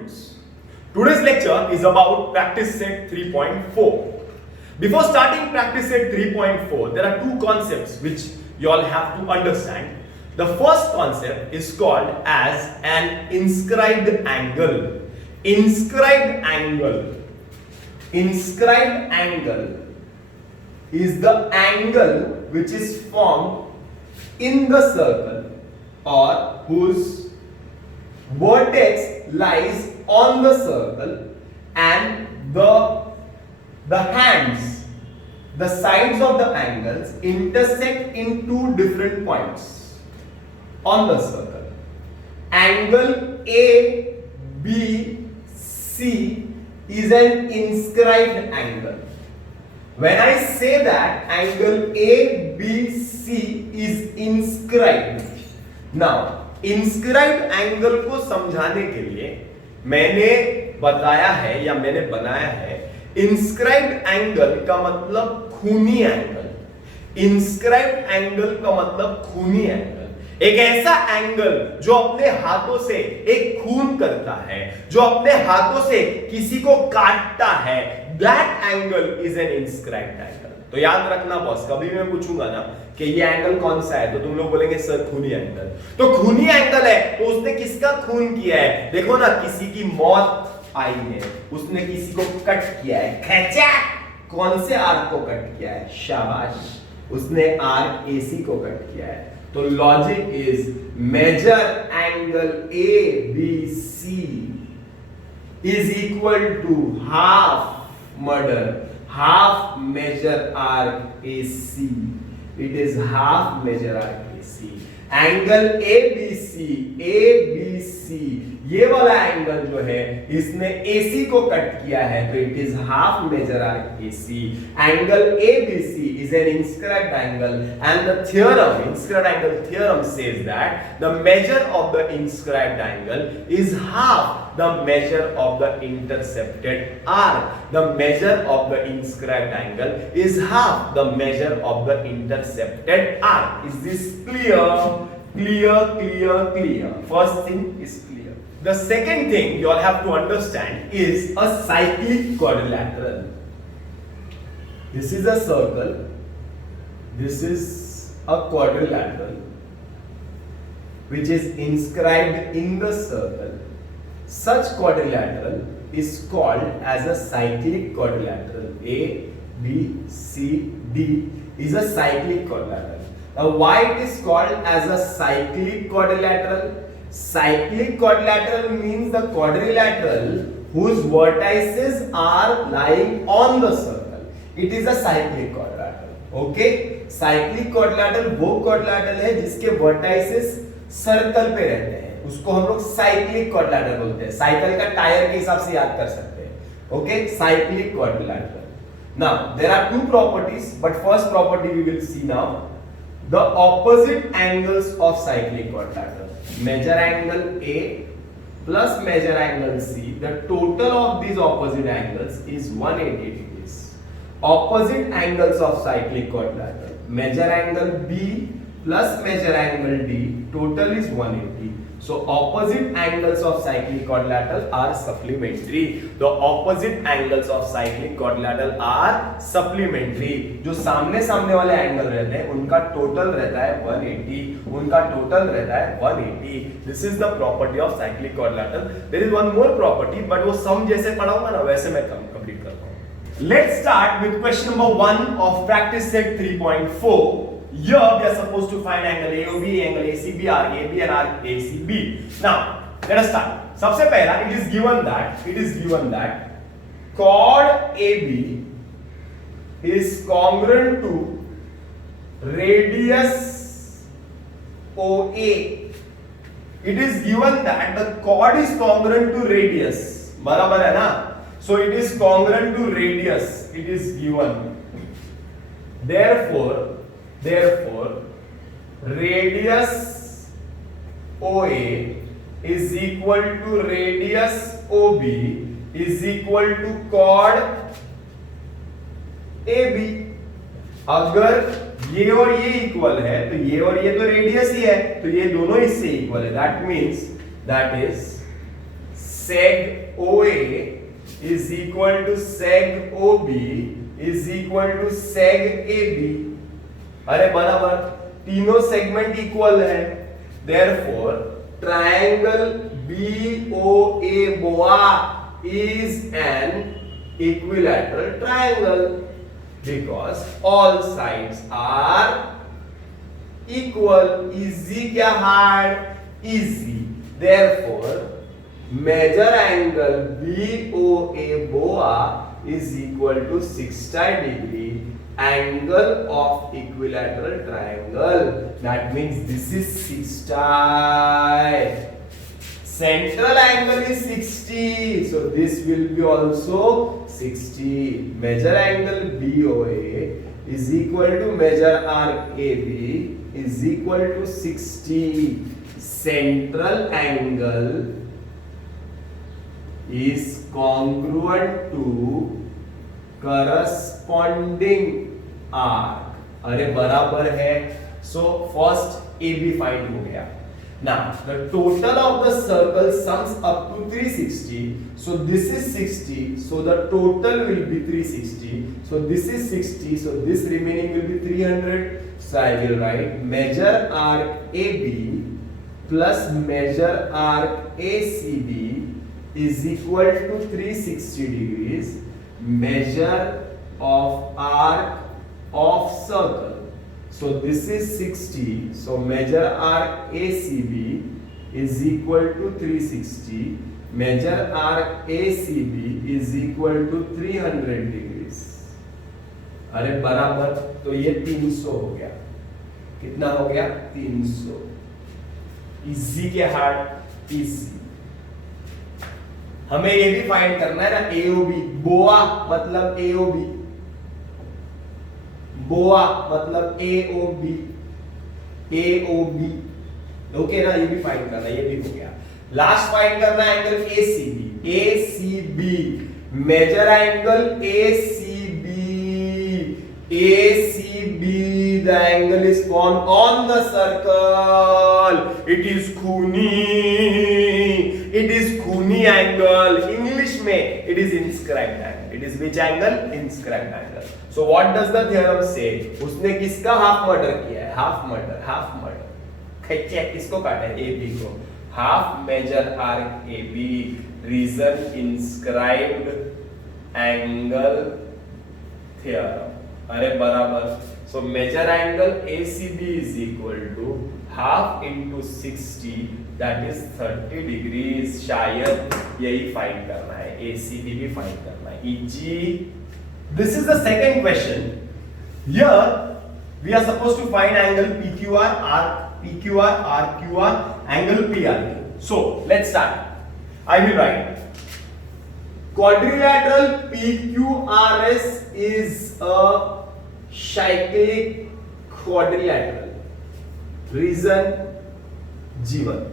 students. Today's lecture is about practice set 3.4. Before starting practice set 3.4, there are two concepts which you all have to understand. The first concept is called as an inscribed angle. Inscribed angle. Inscribed angle is the angle which is formed in the circle or whose vertex lies on the circle and the hands, the sides of the angles intersect in two different points on the circle. Angle ABC is an inscribed angle. When I say that angle ABC is inscribed, now inscribed angle को समझाने के लिए मैंने बताया है या मैंने बनाया है inscribed angle का मतलब खूनी एंगल। inscribed एंगल का मतलब खूनी एंगल, एक ऐसा एंगल जो अपने हाथों से एक खून करता है, जो अपने हाथों से किसी को काटता है, that angle is an inscribed angle। तो याद रखना बॉस, कभी मैं पूछूंगा ना कि ये एंगल कौन सा है तो तुम लोग बोलेंगे सर खूनी एंगल। तो खूनी एंगल है तो उसने किसका खून किया है? देखो ना, किसी की मौत आई है, उसने किसी को कट किया है, खींचा। कौन से आर्क को कट किया है? शाबाश, उसने आर्क एसी को कट किया है। तो logic is measure angle ABC is equal to half measure arc AC. It is half measure arc AC. Angle ABC ये वाला एंगल जो है इसने AC को कट किया है तो it is half measure arc AC. Angle ABC is an inscribed angle and the theorem, inscribed angle theorem says that the measure of the inscribed angle is half the measure of the intercepted arc. The measure of the inscribed angle is half the measure of the intercepted arc. Is this clear? Clear. First thing is clear. The second thing you all have to understand is a cyclic quadrilateral. This is a circle. This is a quadrilateral which is inscribed in the circle. Such quadrilateral is called as a cyclic quadrilateral. A, B, C, D is a cyclic quadrilateral. Now why it is called as a cyclic quadrilateral? Cyclic quadrilateral means the quadrilateral whose vertices are lying on the circle. It is a cyclic quadrilateral. Okay? Cyclic quadrilateral वो quadrilateral है जिसके vertices circle पे रहते हैं, उसको हम लोग cyclic quadrilateral बोलते हैं। साइकिल का टायर के हिसाब से याद कर सकते हैं। Okay, cyclic quadrilateral. Now there are two properties, but first property we will see now the opposite angles of cyclic quadrilateral. Measure angle A plus measure angle C, the total of these opposite angles is 180 degrees. Opposite angles of cyclic quadrilateral, measure angle B plus measure angle D, total is 180. So opposite angles of cyclic quadrilateral are supplementary. The opposite angles of cyclic quadrilateral are supplementary. जो सामने सामने वाले angle रहते हैं उनका total रहता है 180, उनका टोटल रहता है 180. This is the property of cyclic quadrilateral. There is one more property, but वो सम जैसे पढ़ाऊंगा ना वैसे मैं कंप्लीट करता हूँ. Let's start with question number 1 of practice set 3.4. Here we are supposed to find angle AOB, angle ACB, arc AB and arc ACB. Now let us start. सबसे पहला it is given that chord AB is congruent to radius OA. It is given that the chord is congruent to radius. बराबर है ना? So it is congruent to radius. It is given. Therefore radius OA is equal to radius OB is equal to chord AB. अगर ये और ये equal है तो ये और ये तो रेडियस ही है, तो ये दोनों इससे इक्वल है. That means that is seg OA is equal to seg OB is equal to seg AB. अरे बराबर, तीनों सेगमेंट इक्वल है, therefore triangle BOA BOA is an equilateral triangle because all sides are equal. Easy क्या hard? Easy. Therefore measure angle BOA BOA is equal to 60° angle of equilateral triangle. That means this is 60. Central angle is 60, so this will be also 60. Measure angle BOA is equal to measure arc AB is equal to 60. Central angle is congruent to corresponding arc. अरे बराबर है, so first AB find हो गया. Now the total of the circle sums up to 360. So this is 60. So the total will be 360. So this is 60. So this remaining will be 300. So I will write measure arc AB plus measure arc ACB is equal to 360°. Measure of arc of circle. So this is 60. So measure arc ACB is equal to 360. Measure arc ACB is equal to 300°. अरे बराबर, तो ये 300 हो गया. कितना हो गया? 300. Easy के हार्ड? इजी. हमें ये भी फाइंड करना है ना, AOB. बोआ मतलब AOB. बोआ मतलब AOB. AOB. ओके ना, ये भी फाइंड करना है, ये भी हो गया. लास्ट फाइंड करना है angle ACB. ACB measure angle ACB. ACB, the angle is formed on the circle. It is खूनी. It is खूनी angle. English में it is inscribed angle. It is which angle? Inscribed angle. So what does the theorem say? उसने किसका half murder किया है? Half murder, half murder. Check किसको काटा है? AB को. Half measure arc AB. Reason inscribed angle theorem. अरे बराबर. So measure angle ACB is equal to half into 60, that is 30°. शायद यही फाइंड करना है, ACB भी फाइंड करना है. EG. This is the second question. Here we are supposed to find angle PQR, PQR, RQR, angle PRQ. So let's start. I will write quadrilateral PQRS is a cyclic quadrilateral. Reason G1.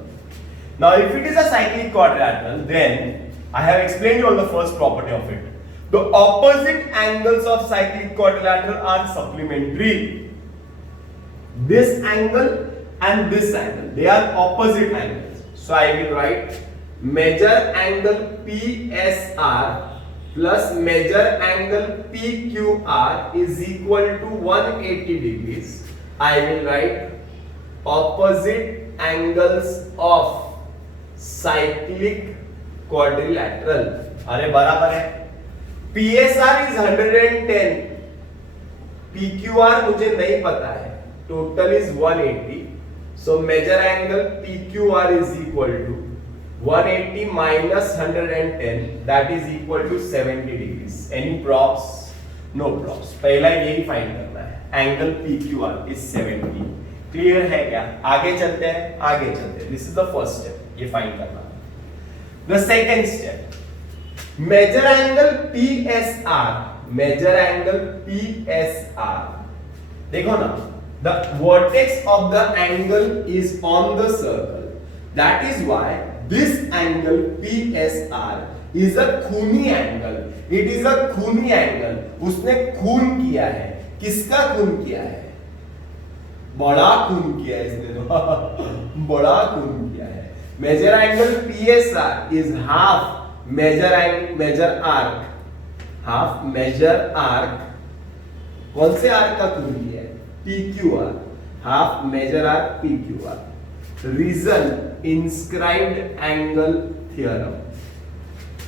Now if it is a cyclic quadrilateral, then I have explained you all the first property of it. The opposite angles of cyclic quadrilateral are supplementary. This angle and this angle, they are opposite angles. So I will write measure angle PSR plus measure angle PQR is equal to 180°. I will write opposite angles of cyclic quadrilateral. अरे बराबर है. PSR is 110. PQR मुझे नहीं पता है. Total is 180. So measure angle PQR is equal to 180 minus 110, that is equal to 70°. Any props? No props. पहला यही find करना है. Angle PQR is 70. क्लियर है क्या? आगे चलते हैं, आगे चलते हैं. This is the first step. ये फाइंड करना. The second step. Measure angle PSR. Measure angle PSR. देखो ना. The vertex of the angle is on the circle. That is why this angle PSR is a खूनी angle. It is a खूनी angle. उसने खून किया है. किसका खून किया है? बड़ा खून किया है इसने तो. बड़ा खून किया है. Measure angle PSR is half measure arc. Half measure arc, कौन से आर्क का दूरी है? PQR. Half measure arc PQR. Reason inscribed angle theorem.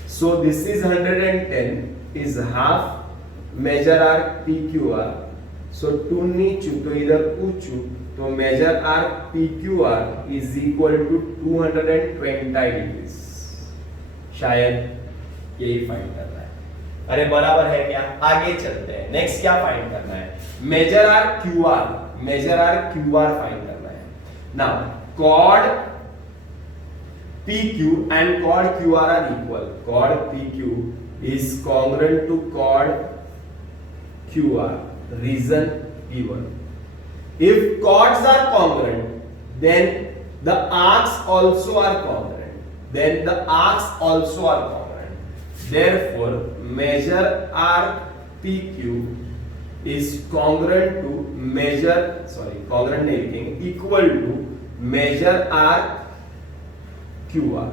So this is 110 is half measure arc PQR. So टू नीचू तो इधर ऊंचू, तो measure arc PQR is equal to 220 degrees. शायद यही फाइंड करना है. अरे बराबर है क्या? आगे चलते हैं. नेक्स्ट क्या फाइंड करना है? Measure arc QR. Measure arc QR find करना है. Now chord PQ and chord QR are equal. Chord PQ is congruent to chord QR. Reason P1. If chords are congruent, then the arcs also are congruent. Then the arcs also are congruent. Therefore, measure arc PQ is congruent to congruent नहीं लिखेंगे, equal to measure arc QR.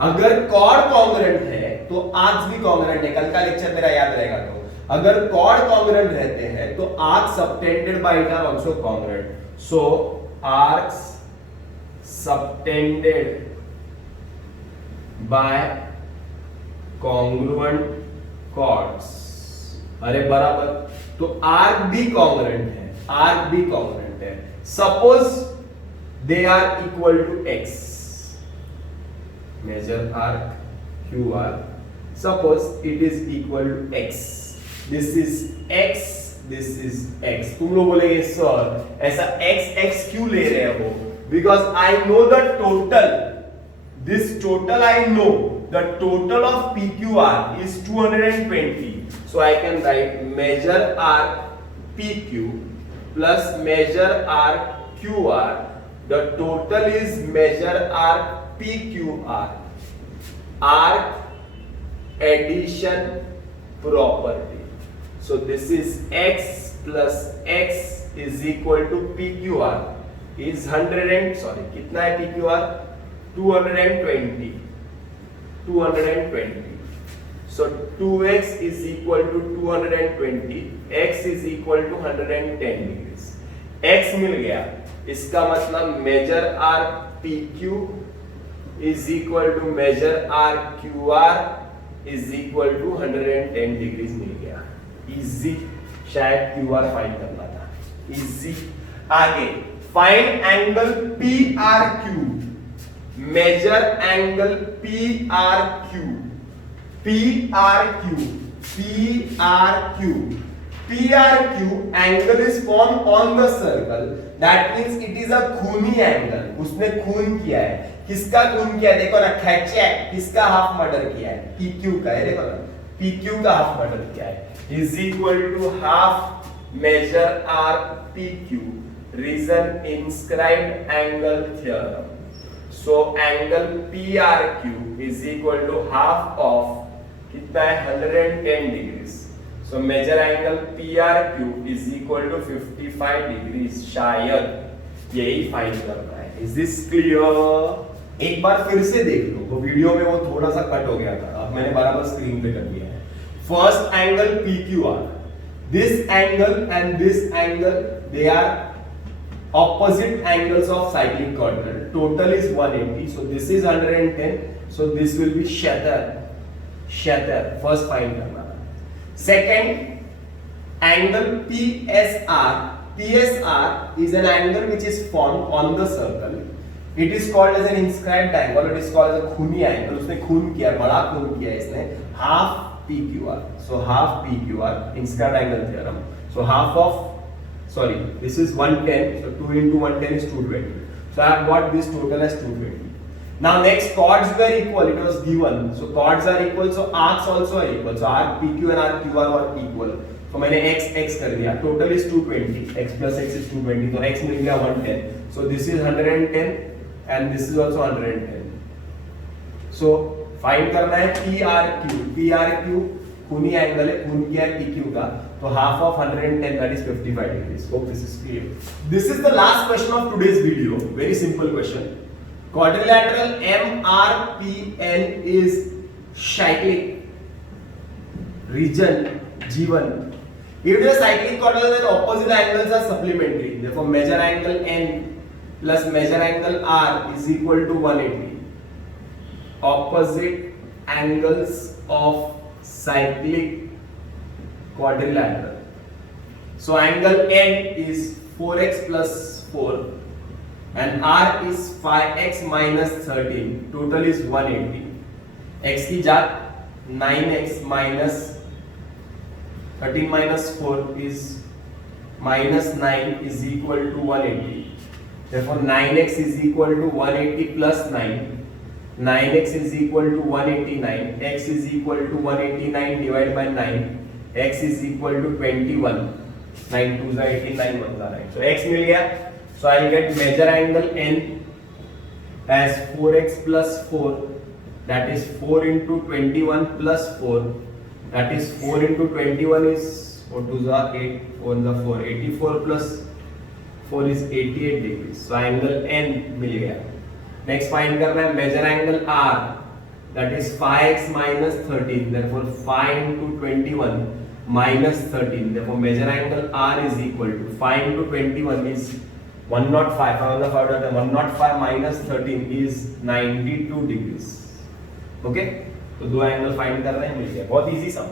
अगर chord congruent है तो arcs भी congruent है. कल का lecture मेरा याद रहेगा. तो अगर chord congruent रहते हैं तो arcs subtended by it are also congruent. So arcs subtended by congruent chords. अरे बराबर. तो arc भी congruent है. arc भी congruent है. Suppose they are equal to x. Measure arc QR. Suppose it is equal to x. This is x. This is x. तुम लोग बोलेंगे सर ऐसा x क्यों ले रहे हो? Because I know the total. This total I know. The total of PQR is 220. So I can write measure arc PQ plus measure arc QR. The total is measure arc PQR. Arc addition property. So this is x plus x is equal to PQR is 100 and कितना है PQR? 220. 220. So 2x is equal to 220. X is equal to 110 degrees. X मिल गया. इसका मतलब measure arc PQ is equal to measure arc QR is equal to 110 degrees मिल गया. Easy. शायद QR find करना था. Easy. आगे find angle PRQ. Measure angle PRQ. PRQ. PRQ. PRQ angle is formed on the circle. That means it is a खूनी angle. उसने खून किया है. किसका खून किया है? देखो ना, खैचैक किसका हाफ मर्डर किया है? PQ का है. देखो ना, PQ का हाफ मर्डर किया है. Is equal to half measure arc PQ. Reason inscribed angle theorem. So angle PRQ is equal to half of कितना है? 110 degrees. So measure angle PRQ is equal to 55 degrees. शायद यही find करना है. Is this clear? एक बार फिर से देख लो. वो वीडियो में वो थोड़ा सा कट हो गया था. अब मैंने बराबर स्क्रीन पे कर दिया है. First angle PQR. This angle and this angle, they are opposite angles of cyclic quadrant. Total is 180. So this is 110. So this will be shatter. First find करना. Second angle PSR. PSR is an angle which is formed on the circle. It is called as an inscribed angle. It is called as a खूनी angle. उसने खून किया, बड़ा खून किया इसने. Half PQR. So half PQR, inscribed angle theorem. So half of, this is 110. So 2 into 110 is 220. So I have got this total as 220. Now next, chords were equal. It was given. So chords are equal. So arcs also are equal. So arc PQ and arc QR are equal. So मैंने x कर दिया. Total is 220. X plus x is 220. So x मिल गया 110. So this is 110 and this is also 110. So find करना है PRQ. PRQ खूनी angle है, खून किया है PQ का. तो half of 110, that is 55 degrees. Hope this is clear. This is the last question of today's video. Very simple question. quadrilateral MRPN is cyclic region G1. If it is a cyclic quadrilateral, then opposite angles are supplementary. Therefore, measure angle N plus measure angle R is equal to 180. Opposite angles of cyclic quadrilateral. So angle N is 4x plus 4 and R is 5x minus 13. Total is 180. X की जात 9x minus 13 minus 4 is minus 9 is equal to 180. Therefore 9x is equal to 180 plus 9. 9x is equal to 189. X is equal to 189 divided by 9. X is equal to 21. 9 2s are 18, 9 1s are 9. So x मिल गया. So I will get measure angle N as 4x plus 4. That is 4 into 21 plus 4. That is 4 into 21 is 4 2s are 8, 4 is 4. 84 plus 4 is 88 degrees. So angle N मिल गया. Next find करना है measure angle R. That is 5x minus 13. Therefore 5 into 21 minus 13. Therefore measure angle R is equal to 5 into 21 is 105. 105 minus 13 is 92 degrees. Okay? तो दो angle find कर रहे हैं, मिल गया. बहुत इजी सम.